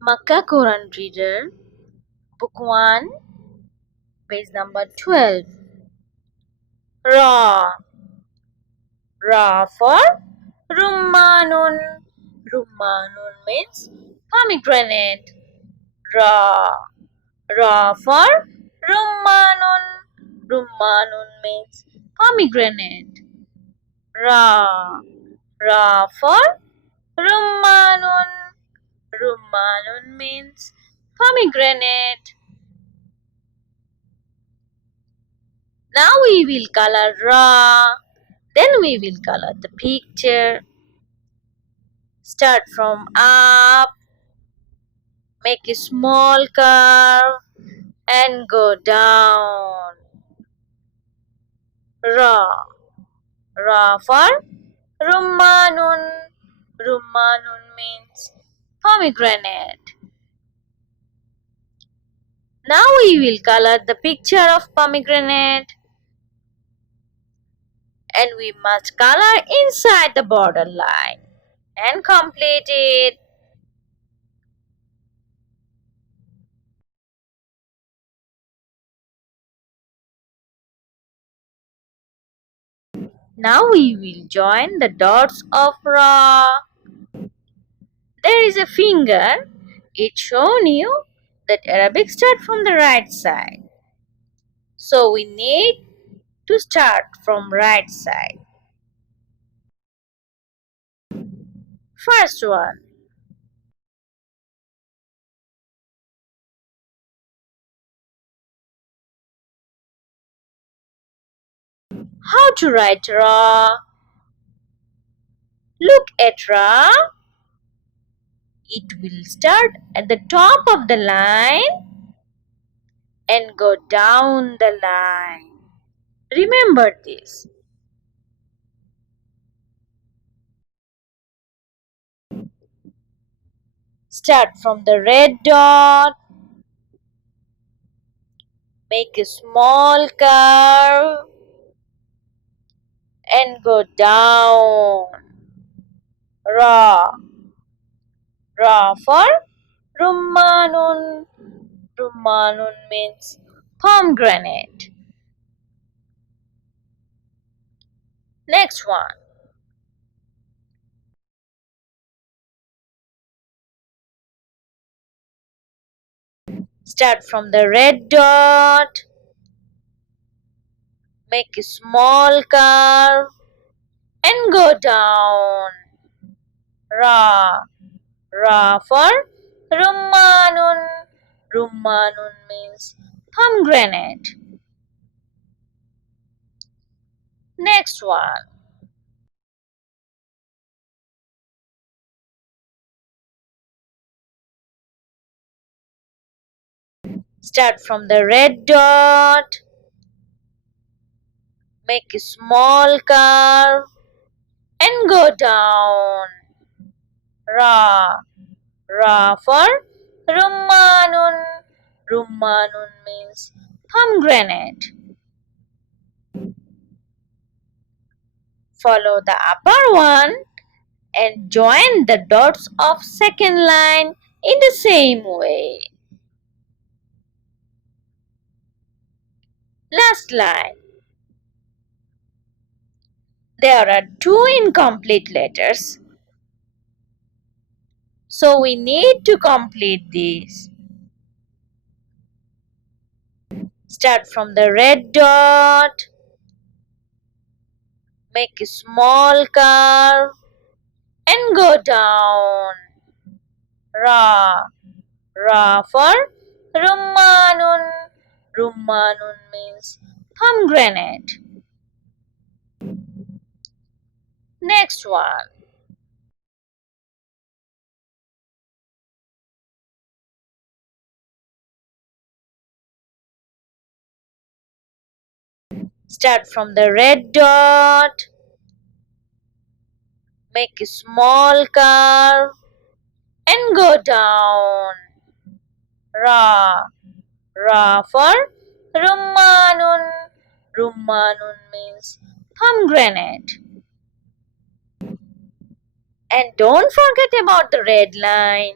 Makkah Quran Reader, Book 1, page number 12. Ra. Ra for Rummanun. Rummanun means pomegranate. Ra. Ra for Rummanun. Rummanun means pomegranate. Ra. Ra for Rummanun. Rummanun means pomegranate. Now we will color Ra. Then we will color the picture. Start from up, make a small curve and go down. Ra. Ra for Rummanun. Rummanun means pomegranate. Now we will color the picture of pomegranate. And we must color inside the border line and complete it. Now we will join the dots of Ra. There is a finger. It's shown you that Arabic start from the right side. So we need to start from right side. First one. How to write Ra? Look at Ra. It will start at the top of the line and go down the line. Remember this. Start from the red dot. Make a small curve and go down. Ra. Ra for Rummanun. Rummanun means pomegranate. Next one. Start from the red dot. Make a small curve and go down. Ra. Ra for Rummanun. Rummanun means pomegranate. Next one. Start from the red dot. Make a small curve and go down. Ra. Ra for Rummanun. Rummanun means pomegranate. Follow the upper one and join the dots of second line in the same way. Last line. There are two incomplete letters. So we need to complete these. Start from the red dot. Make a small curve and go down. Ra. Ra for Rummanun. Rummanun means pomegranate. Next one. Start from the red dot. Make a small curve and go down. Ra. Ra for Rummanun. Rummanun means pomegranate. And don't forget about the red line.